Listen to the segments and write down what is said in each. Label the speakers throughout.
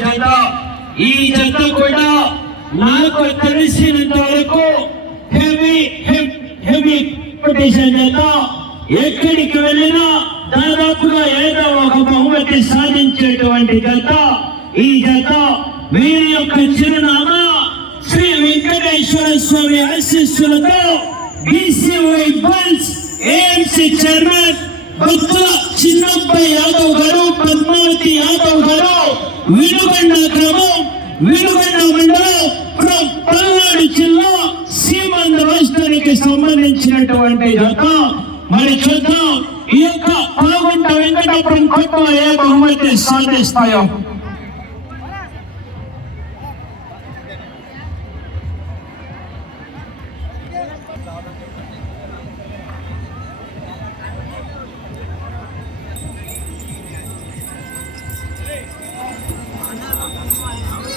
Speaker 1: జత ఈ జత కూడా నాకు తెలిసినంత వరకు హెవీ హెవీ కాంపిటీషన్ జత ఎక్కడికి వెళ్ళినా దాదాపుగా ఏదో ఒక బహుమతి సాధించేటువంటి జత. ఈ జత వీరి యొక్క చిరునామా శ్రీ వెంకటేశ్వర స్వామి ఆశీస్సులతో బీసీవై బల్స్ ఏఎంసీ చైర్మన్ భక్తుల చిన్నప్ప యాదవ్ గారు పద్మావతి యాదవ్ గారు వినుగొండ గ్రామం వినుగొండ మండలం from పల్నాడు జిల్లా సీమాంధ్ర రాష్ట్రానికి సంబంధించినటువంటి జత. మరి చూద్దాం ఈ యొక్క పాల్గొంట వెంకటాపురం కొత్త ఏ బహుమతి సాధిస్తాయో.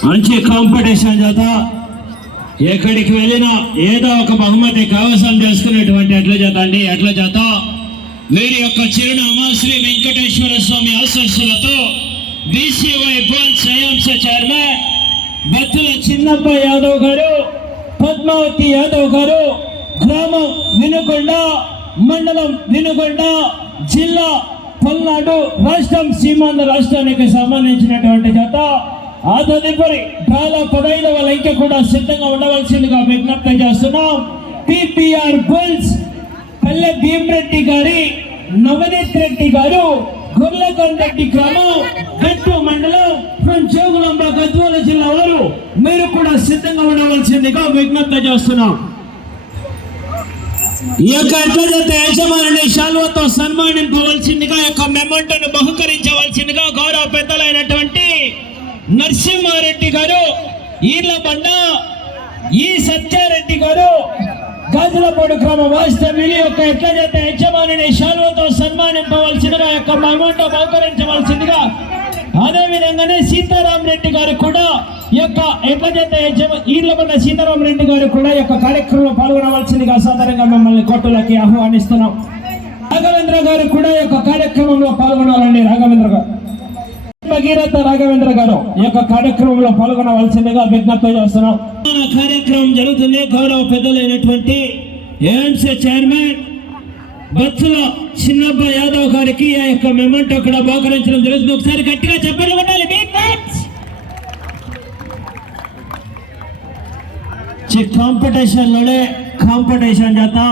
Speaker 1: మంచి కాంపిటీషన్ చేత ఎక్కడికి వెళ్ళినా ఏదో ఒక బహుమతి కవసం చేసుకునేటువంటి ఎట్ల చేత అండి? ఎట్ల చేత? వీరి యొక్క చిరునామా శ్రీ వెంకటేశ్వర స్వామి ఆశస్సులతో బీసీవై బోల్ సంస్థ చైర్మన్ బత్తుల చిన్నప్ప యాదవ్ గారు పద్మావతి యాదవ్ గారు గ్రామం వినుకొండ మండలం వినుకొండ జిల్లా పల్నాడు రాష్ట్రం సీమాంధ్ర రాష్ట్రానికి సంబంధించినటువంటి జత ఆ తదుపరి చాలా వాళ్ళ ఇంకా కూడా సిద్ధంగా ఉండవలసిందిగా విజ్ఞప్తి చేస్తున్నాం. పిపిఆర్ బుల్స్ పల్లె భీమరెడ్డి గారి నవనీత్ రెడ్డి గారు గుర్లకొండ రెడ్డి గ్రామం గట్టు మండలం ఫ్రం జోగులాంబ గద్వాల జిల్లా వారు మీరు కూడా సిద్ధంగా ఉండవలసిందిగా విజ్ఞప్తి చేస్తున్నాం. ఈ యొక్క అర్థజత యజమాని శాల్వతో సన్మానింపవలసిందిగా యొక్క మెమంటను బహుకరించవలసిందిగా గౌరవ పెద్దలైనటువంటి నరసింహారెడ్డి గారు ఈర్ల బండ ఈ సత్యారెడ్డి గారు గాజులపాడు గ్రామ వాస్తవ్యులు యొక్క ఎట్లజత యజమానిని శాలువతో సన్మానింపవలసిందిగా యొక్క మహిమంట బహుకరించవలసిందిగా అదే విధంగానే సీతారాం రెడ్డి గారు కూడా ఈ యొక్క ఎట్ల చేత బండ సీతారాం రెడ్డి గారు కూడా యొక్క కార్యక్రమంలో పాల్గొనవలసిందిగా సాధారణంగా మిమ్మల్ని కోర్టులకి ఆహ్వానిస్తున్నాం. రాఘవేంద్ర గారు కూడా యొక్క కార్యక్రమంలో పాల్గొనాలండి. రాఘవేంద్ర గారు. భగీరథ రాఘవేంద్ర గారు ఈ యొక్క కార్యక్రమంలో పాల్గొనవలసిందిగా విజ్ఞప్తి చేస్తున్నాం. కార్యక్రమం జరుగుతుంది. గౌరవ పెద్దలైనటువంటి ఏఎంసీ చైర్మన్ బత్సుల చిన్నబ్బ యాదవ్ గారికి ఆ యొక్క మెమెంట్ అక్కడ బహుకరించడం జరుగుతుంది. ఒకసారి గట్టిగా చెప్పండి ఉండాలి. Big claps! కాంపిటీషన్ చేద్దాం.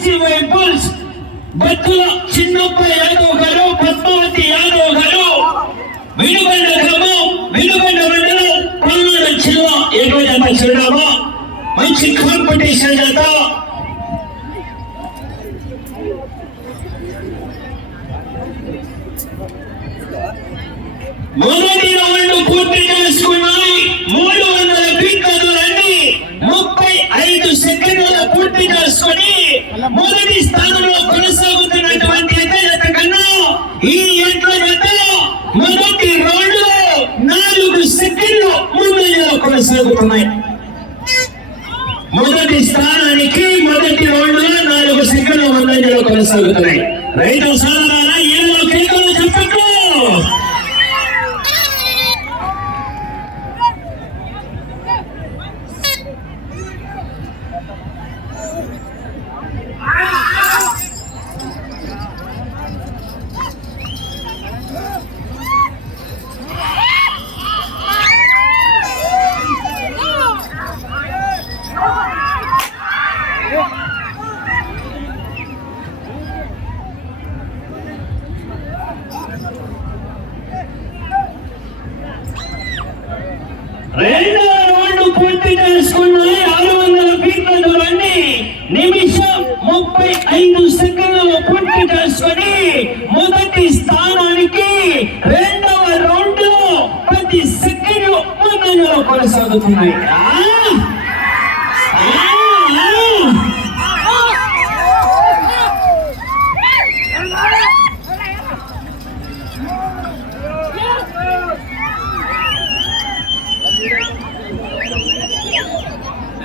Speaker 1: ఆశీస్సులతో బీసీవై బుల్స్ బత్తుల చిన్నప్ప యాదవ్ గారు పద్మావతి యాదవ్ గారు. వినుగొండ గ్రామం వినుగొండ మండలం పల్నాడు జిల్లా ఇరవై జత చిరునామా? మంచి కాంపిటీషన్ చేత. మొదటి రౌండ్ పూర్తి చేసుకున్నాయి. మూడు వందల పీకదులన్నీ ముప్పై ఐదు సెకండ్ల పూర్తి చేసుకొని మొదటి స్థానంలో కొనసాగుతున్నటువంటి ఎట్ల కన్నా ఈ ఎట్ల జత మొదటి రౌండ్లో నాలుగు సెకండ్లు ముందంజలో కొనసాగుతున్నాయి. మొదటి స్థానానికి మొదటి రౌండ్లో నాలుగు సెకండ్లు ముందంజలో కొనసాగుతున్నాయి. రైతు సార్ రెండు రౌండ్ పూర్తి చేసుకున్నాయి ఆరు వందల ఫీట్ల దూరాన్ని నిమిషం ముప్పై ఐదు సెకండ్లలో పూర్తి చేసుకుని మొదటి స్థానానికి రెండవ రౌండ్ ప్రతి సెకండ్ ముందంజలో కొనసాగుతున్నాయి.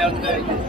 Speaker 1: మూడవ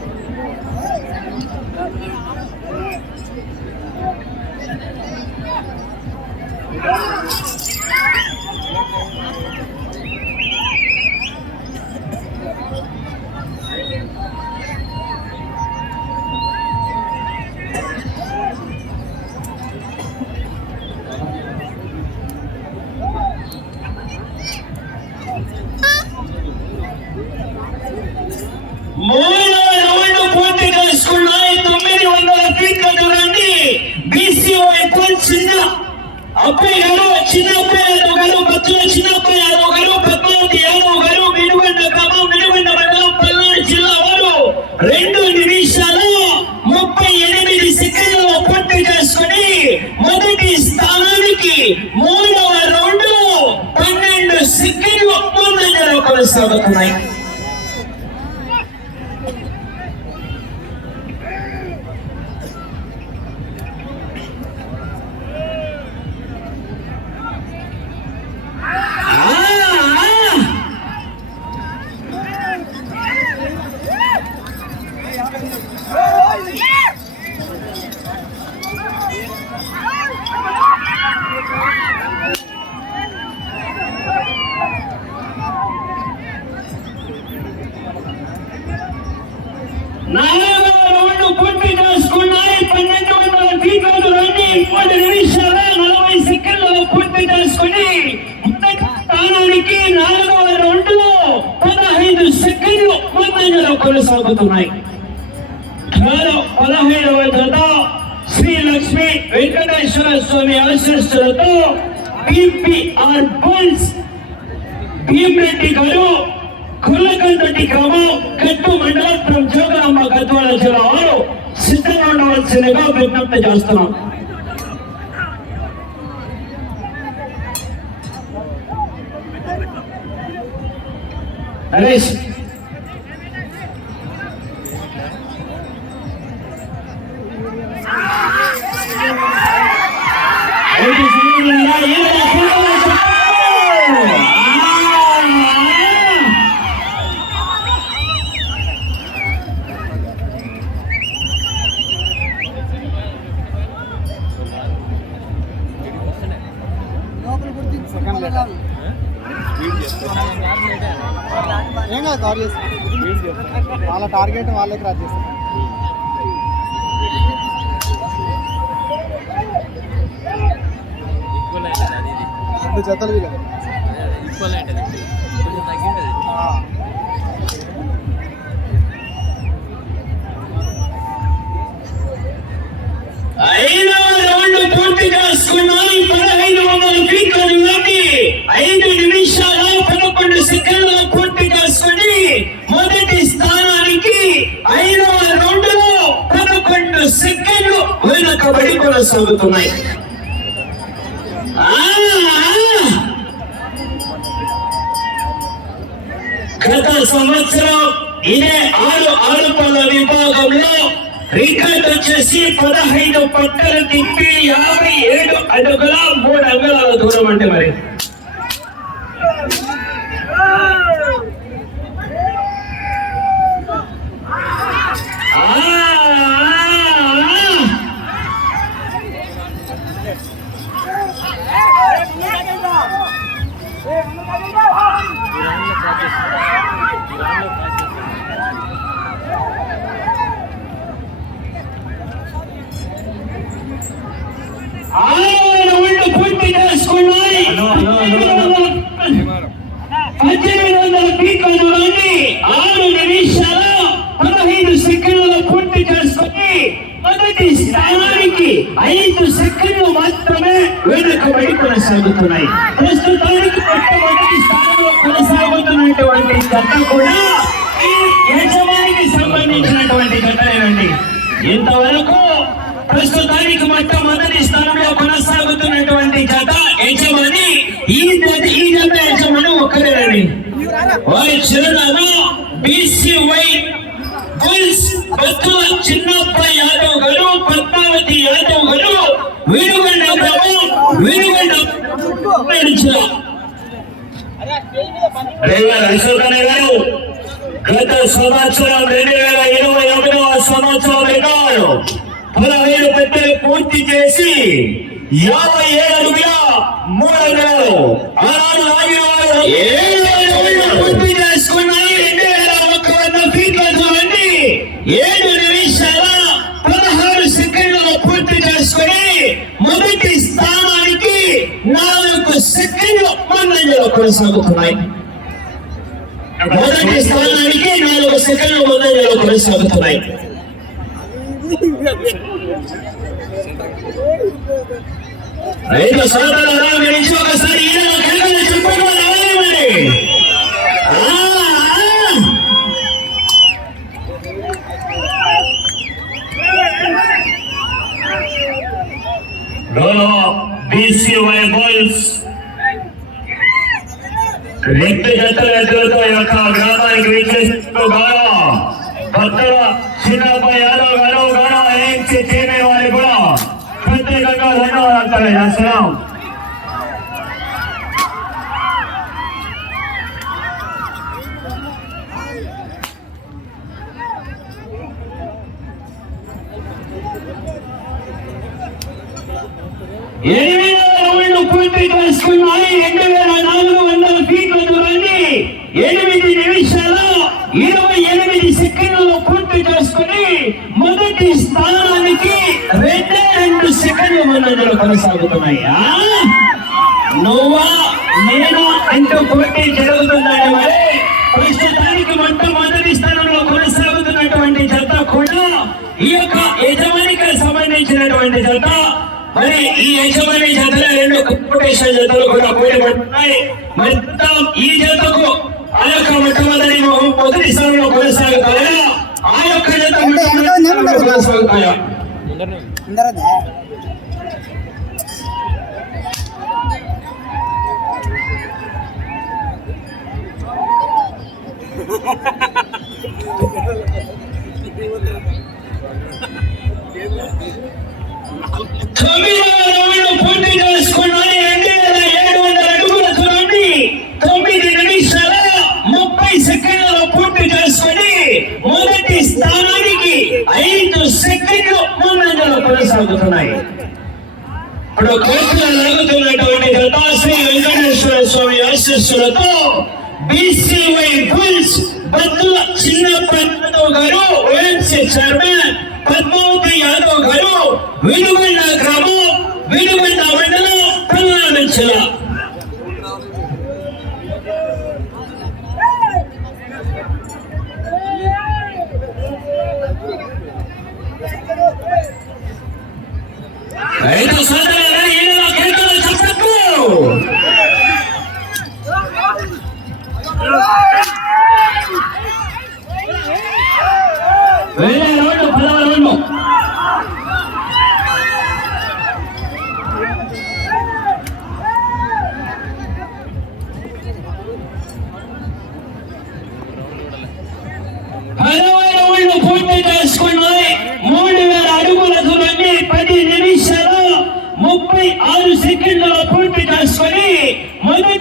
Speaker 1: అబ్బాయి గారు చిన్న అబ్బాయి యాదవ్ గారు బతుల చిన్న అబ్బాయి యాదవ్ గారు పద్మావతి యాదవ్ గారు మినుగొండ గ్రామం మినుగొండ మండలం పల్నాడు జిల్లా వారు రెండు నిమిషాలు ముప్పై ఎనిమిది సెకండ్లు పూర్తి చేసుకుని మొదటి స్థానానికి మూడవ రౌండ్ పన్నెండు సెకండ్లు ముందంజలో కొనసాగుతున్నాయి. శ్రీ లక్ష్మి వెంకటేశ్వర స్వామి ఆశీస్సులతో పిపిఆర్ బుల్స్ భీమరెడ్డి గారు కుల్లకందటి గ్రామం కట్టు మండలం జోగరామ గద్వాల జిల్లా వారు సిద్ధంగా ఉండవలసిందిగా విజ్ఞప్తి చేస్తున్నాం. నరేష్
Speaker 2: టికెట్ టార్గెట్ వాళ్ళే క్రాస్ చేస్తారు. రెండు జతలు కదా
Speaker 3: ఈక్వల్
Speaker 1: రౌండ్ పూర్తి పదహైదు వందల ఫీట్ల ఐదు నిమిషాల పదకొండు సెకండ్ల పూర్తి చేసుకుని మొదటి స్థానం ఐదవ రౌండ్లో పదకొండు సెకండ్లు వెనుకబడి కొనసాగుతున్నాయి గత సంవత్సరం ఇదే ఆరు ఆరు ఆరుపల్ల విభాగంలో రికార్డు వచ్చేసి పదహైదు పట్టలు తిప్పి యాభై ఏడు అడుగుల మూడు అంగుళాల దూరం అంటే మరి ఆ, ఆ, ఆ.
Speaker 3: ఈ రౌండ్లో క్రాస్ చేస్తారు ఈ రౌండ్లో క్రాస్ చేస్తారు
Speaker 1: ఆరు రౌండ్ పూర్తి చేసుకున్నాయి పద్దెనిమిది వందల ఫీట్ల దూరాన్ని ఆరు నిమిషాల పదహైదు సెకండ్ల పూర్తి చేసుకుని మొదటి స్థానానికి ఐదు సెకండ్లు మాత్రమే వెనుకబడి కొనసాగుతున్నాయి. ప్రస్తుతానికి మొట్టమొదటి స్థానంలో కొనసాగుతున్నటువంటి గత కూడా నడిచిన గారు గత సంవత్సరం రెండు వేల ఇరవై ఒకటవ సంవత్సరం రికార్డు పదహైదు పెట్టెలు పూర్తి చేసి యాభై ఏడు అడుగుల మూడు అడుగులు ఆనాడు ఆగిన ఏడు పూర్తి చేసుకున్నాయి రెండు వేల ఒక్క వంద ఫీట్ల చూడండి ఏడు నాలుగు సెకండ్లు ముందంజలో కొనసాగుతున్నాయి మొదటి స్థానానికి నాలుగు సెకండ్లు ముందంజలో కొనసాగుతున్నాయి రైతు సోదరులారా మీరు ఇంట్లో ఒకసారి ఈయన కళ్ళని చెప్పుకోవాలి ఎవరేమండి? ఆ, ఆ. డోలో బీసీవై బాయ్స్ వ్యక్తిగత ఎదురుతో యొక్క గ్రామానికి విచ్చేస్తూ గాను భక్తుల చిన్నప్ప యాదవ్ గారు గాను ఏంచి చైర్మన్ వారికి కూడా ప్రత్యేకంగా ధన్యవాదాలు తెలియజేస్తున్నాం ఎనిమిది రౌండ్లు పూర్తి చేసుకున్నాయి రెండు వేల నాలుగు వందల ఫీట్ల దూరాన్ని ఎనిమిది నిమిషాల ఇరవై ఎనిమిది సెకండ్లలో పూర్తి చేసుకుని మొదటి స్థానానికి రెండే రెండు సెకండ్లు ముందంజలో కొనసాగుతున్నాయా ఆ? నువ్వా నేనా అంటూ పోటీ జరుగుతుందని మరి ప్రస్తుతానికి మొట్టమొదటి స్థానంలో కొనసాగుతున్నటువంటి జత కూడా ఈ యొక్క యజమానికి సంబంధించినటువంటి జత మరి ఈ యజమాని జతలో రెండు కాంపిటీషన్ జతలు కూడా పోటీ పడుతున్నాయి మొత్తం ఈ జతకు ఆ యొక్క మొట్టమొదటి మొదటి స్థానంలో కొనసాగుతాయా ఆ యొక్క జత మొట్టమొదటి స్థానంలో కొనసాగుతాయా
Speaker 2: ఇందరదే
Speaker 1: తొమ్మిదవ రౌండ్ పూర్తి చేసుకున్నాయి రెండు వేల ఏడు వందల అడుగుల చూడండి తొమ్మిది నిమిషాల ముప్పై సెకండ్లలో పూర్తి చేసుకొని మొదటి స్థానానికి ఐదు సెకండ్లు ముందంజలో కొనసాగుతున్నాయి. ఇప్పుడు కోర్టులో జరుగుతున్నటువంటి దత్తాశ్రీ వెంకటేశ్వర స్వామి ఆశీస్సులతో బీసీవై ఫుల్స్ బద్దుల చిన్న పద్మతో గారు ఓఎంసీ చైర్మన్ పద్మావతి యాదవ్ గారు వినుగొండ గ్రామం వినుగొండ మండలం పల్నాడు రైతు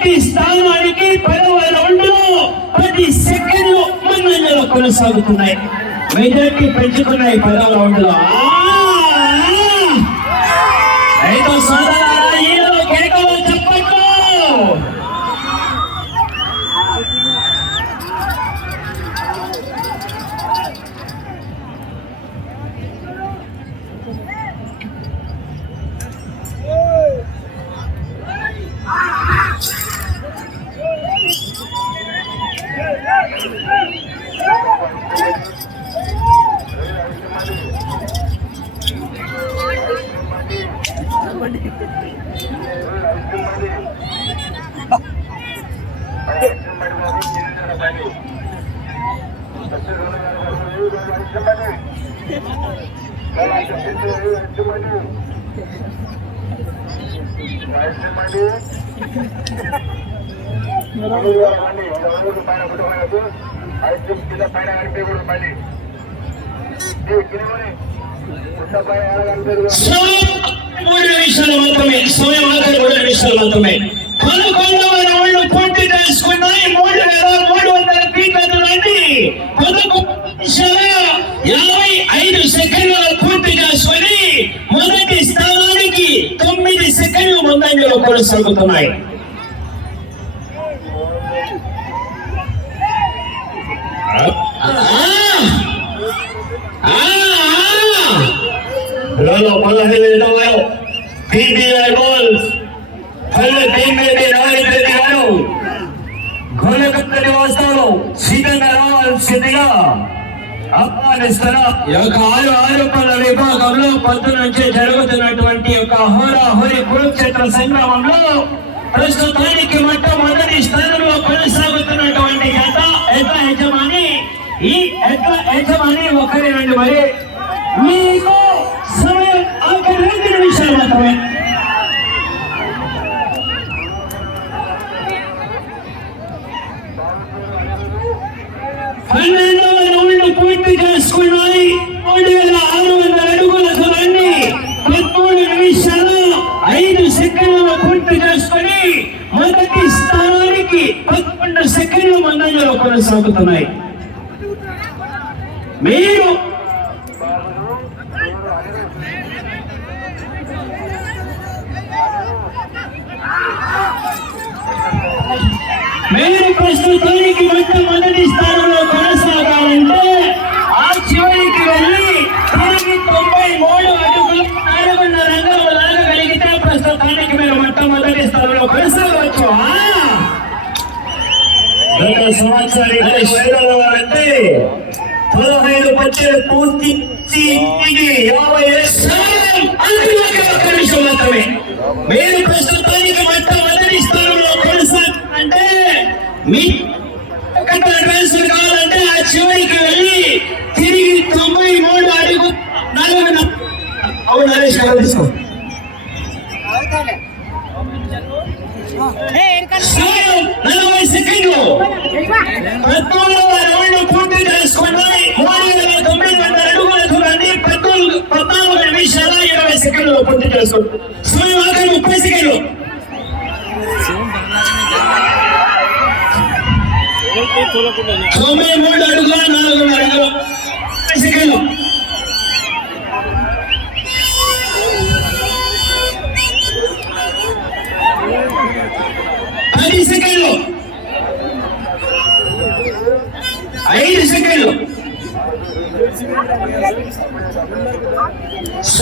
Speaker 1: ప్రతి స్థానానికి పదవ ప్రతి పది సెకండ్లు ముందంజలో కొనసాగుతున్నాయి మెజార్టీ పెంచుకున్నాయి పదవ రౌండ్లో ఆ! సమయం మూడు నిమిషాలు మాత్రమే సమయం ఆఖరి మూడు నిమిషాలు మాత్రమే పదకొండవ రౌండ్ పూర్తి చేసుకున్నాయి మూడు వేల మూడు వందల ఫీట్ల పదకొండు నిమిషాల యాభై ఐదు సెకండ్ల పూర్తి మొదటి స్థానానికి తొమ్మిది సెకండ్లు ముందంజలో కొనసాగుతున్నాయి Lolo, pagkakili na kayo. PBI Balls. Hala, team meeting namin Pilipino. గోలకత్త నివాసాలు సిద్ధంగా రావాల్సిందిగా ఆహ్వానిస్తున్నా ఈ యొక్క ఆరు ఆరోపణల విభాగంలో పొద్దు నుంచి జరుగుతున్నటువంటి యొక్క హోరాహోరి కురుక్షేత్ర సంగ్రామంలో ప్రస్తుతానికి మొట్టమొదటి స్థానంలో కొనసాగుతున్నటువంటి జత ఎట్ల యజమాని ఈ ఎట్ల యజమాని ఒకరేనండి మరి. మీకు సమయం ఆఖరి రెండు నిమిషాలు మాత్రమే. పన్నెండవ రౌండ్ పూర్తి చేసుకున్నాయి. మూడు వేల ఆరు వందల అడుగుల దూరాన్ని పదమూడు నిమిషాలు ఐదు సెకండ్లలో పూర్తి చేసుకుని మొదటి స్థానానికి పదకొండు సెకండ్లు ముందంజలో కొనసాగుతున్నాయి. మీరు మీరు ప్రస్తుతానికి మొట్టమొదటి స్థానంలో కొనసాగాలంటే ఆ చివరికి వెళ్ళి తిరిగి తొంభై మూడు అడుగులు నాలుగున్న రంగంలో లాగగలిగితే ప్రస్తుతానికి మీరు మొట్టమొదటి స్థానంలో కొనసాగవచ్చు. గత సంవత్సరానికి అంటే పదహైదు పచ్చలు పూర్తి యాభై నిమిషం మాత్రమే. మీరు ప్రస్తుతానికి మొట్టమొదటి స్థానంలో కొనసాగాలంటే మీ ట్రాన్స్ఫర్ కావాలంటే ఆ చివరికి వెళ్ళి తిరిగి తొంభై మూడు అడుగు నాలుగు అవును నరేష్ గారు తీసుకో నలభై సెకండ్లు. పద్నాలుగవ పూర్తి చేసుకుంటారు సమయం ఆఖరి ముప్పై సెకండ్లు.
Speaker 3: చూడకుండా
Speaker 1: తొంభై మూడు అడుగుల అడుగులు ముప్పై సెకండ్లు.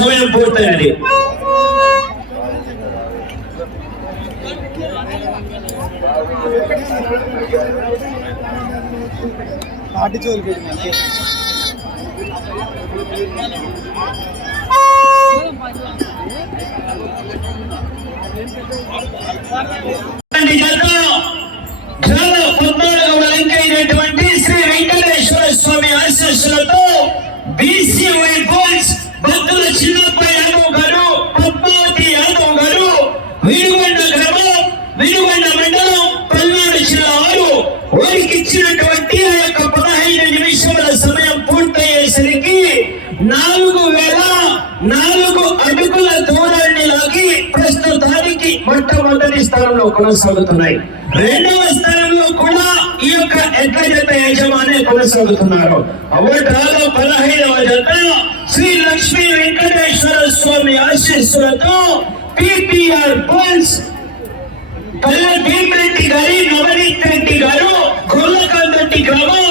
Speaker 1: సమయం పూర్తయినది
Speaker 2: నాటి
Speaker 1: ఇచ్చినటువంటి ఆ యొక్క పదహైదు నిమిషముల సమయం పూర్తయ్యేసరికి నాలుగు వేల నాలుగు అడుగుల దూరాన్ని లాగి ప్రస్తుతానికి మొట్టమొదటి స్థానంలో కొనసాగుతున్నాయి. రెండవ స్థానంలో కూడా ఈ యొక్క ఎడ్ల జత యజమాని కొనసాగుతున్నారు అవటాలో పదహైదవ జత శ్రీ లక్ష్మీ వెంకటేశ్వర స్వామి ఆశీస్సులతో పిపిఆర్ పోల్స్ పల్లె భీమరెడ్డి பிரபல